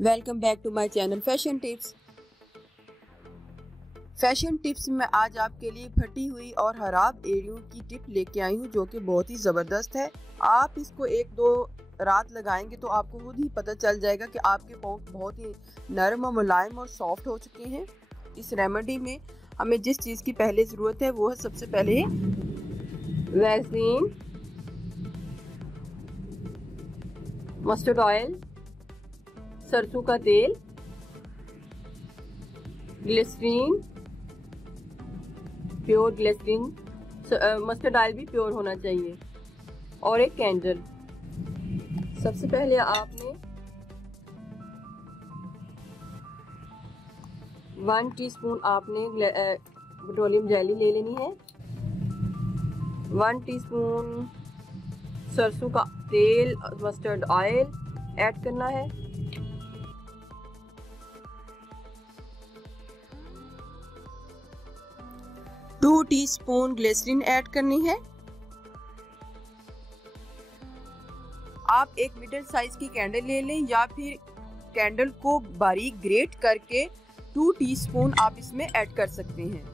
Welcome back to my channel fashion tips. Fashion tips में आज आपके लिए फटी हुई और खराब एड़ियों की टिप लेके आई हूँ, जो कि बहुत ही ज़बरदस्त है। आप इसको 1-2 रात लगाएंगे तो आपको खुद ही पता चल जाएगा कि आपके पाँव बहुत ही नरम और मुलायम और सॉफ्ट हो चुके हैं। इस रेमेडी में हमें जिस चीज़ की पहले ज़रूरत है वो है सबसे पहले वैसलीन, मस्टर्ड ऑयल, सरसों का तेल, glycerine, pure glycerine, mustard oil भी प्योर होना चाहिए, और एक कैंडल। सबसे पहले आपने 1 टीस्पून आपने पेट्रोलियम जेली ले लेनी है। 1 टीस्पून सरसों का तेल, मस्टर्ड ऑयल ऐड करना है। 2 टीस्पून ग्लिसरीन ऐड करनी है। आप एक मिडिल साइज की कैंडल ले लें या फिर कैंडल को बारीक ग्रेट करके 2 टीस्पून आप इसमें ऐड कर सकते हैं।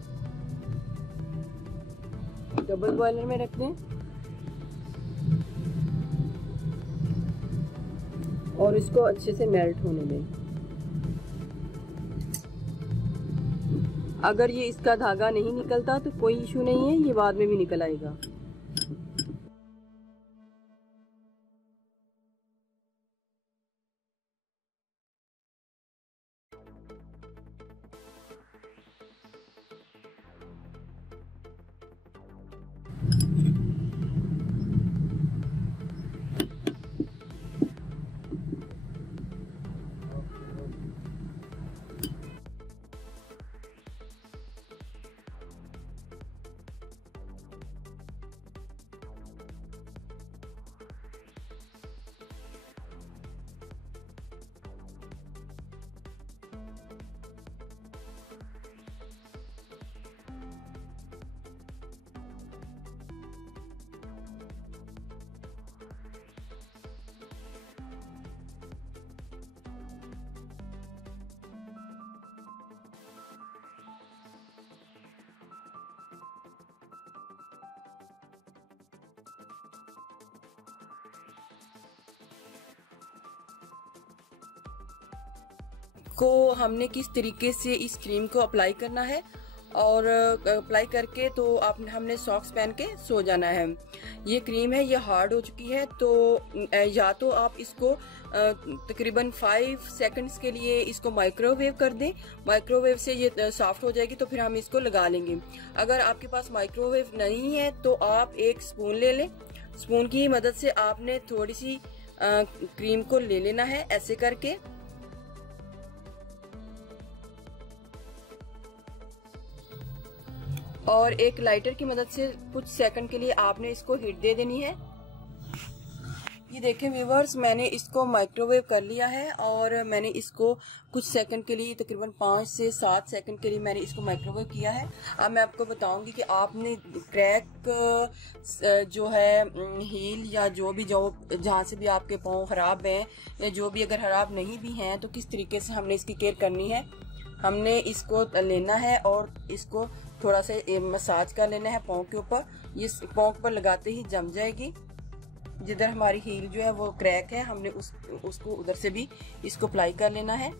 डबल बॉयलर में रख दें और इसको अच्छे से मेल्ट होने दें। अगर ये इसका धागा नहीं निकलता तो कोई इशू नहीं है, ये बाद में भी निकल आएगा। को हमने किस तरीके से इस क्रीम को अप्लाई करना है, और अप्लाई करके तो हमने सॉक्स पहन के सो जाना है। ये क्रीम है, ये हार्ड हो चुकी है, तो या तो आप इसको तकरीबन 5 सेकंड्स के लिए इसको माइक्रोवेव कर दें। माइक्रोवेव से ये सॉफ्ट हो जाएगी तो फिर हम इसको लगा लेंगे। अगर आपके पास माइक्रोवेव नहीं है तो आप एक स्पून ले लें। स्पून की मदद से आपने थोड़ी सी क्रीम को ले लेना है ऐसे करके, और एक लाइटर की मदद से कुछ सेकंड के लिए आपने इसको हीट दे देनी है। ये देखें व्यूअर्स, मैंने इसको माइक्रोवेव कर लिया है और मैंने इसको कुछ सेकंड के लिए, तकरीबन 5 से 7 सेकंड के लिए मैंने इसको माइक्रोवेव किया है। अब मैं आपको बताऊंगी कि आपने क्रैक जो है हील या जो जहाँ से भी आपके पाँव खराब हैं या जो भी अगर खराब नहीं भी हैं तो किस तरीके से हमने इसकी केयर करनी है। हमने इसको लेना है और इसको थोड़ा सा मसाज कर लेना है पाँव के ऊपर। ये पाँव पर लगाते ही जम जाएगी। जिधर हमारी हील जो है वो क्रैक है, हमने उसको उधर से भी इसको अप्लाई कर लेना है।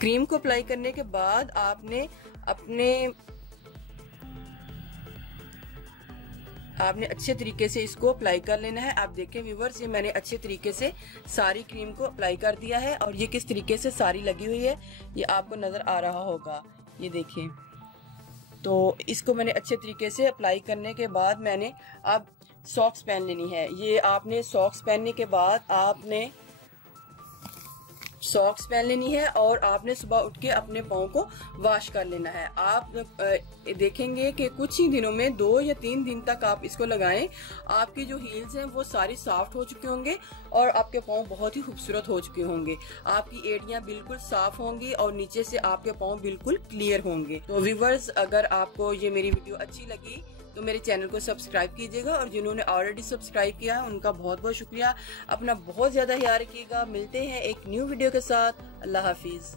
क्रीम को अप्लाई करने के बाद आपने अच्छे तरीके से इसको अप्लाई कर लेना है। आप देखें व्यूअर्स, ये मैंने अच्छे तरीके से सारी क्रीम को अप्लाई कर दिया है और ये किस तरीके से सारी लगी हुई है ये आपको नजर आ रहा होगा। ये देखिए, तो इसको मैंने अच्छे तरीके से अप्लाई करने के बाद मैंने अब सॉक्स पहन लेनी है। ये आपने सॉक्स पहनने के बाद आपने सॉक्स पहन लेनी है और आपने सुबह उठ के अपने पाँव को वॉश कर लेना है। आप देखेंगे कि कुछ ही दिनों में 2 या 3 दिन तक आप इसको लगाएं, आपकी जो हील्स हैं वो सारी सॉफ्ट हो चुके होंगे और आपके पाँव बहुत ही खूबसूरत हो चुके होंगे। आपकी एड़ियां बिल्कुल साफ होंगी और नीचे से आपके पाँव बिल्कुल क्लियर होंगे। तो व्यूअर्स, अगर आपको ये मेरी वीडियो अच्छी लगी तो तो मेरे चैनल को सब्सक्राइब कीजिएगा, और जिन्होंने ऑलरेडी सब्सक्राइब किया है उनका बहुत बहुत शुक्रिया। अपना बहुत ज़्यादा ख्याल रखिएगा। मिलते हैं एक न्यू वीडियो के साथ। अल्लाह हाफिज़।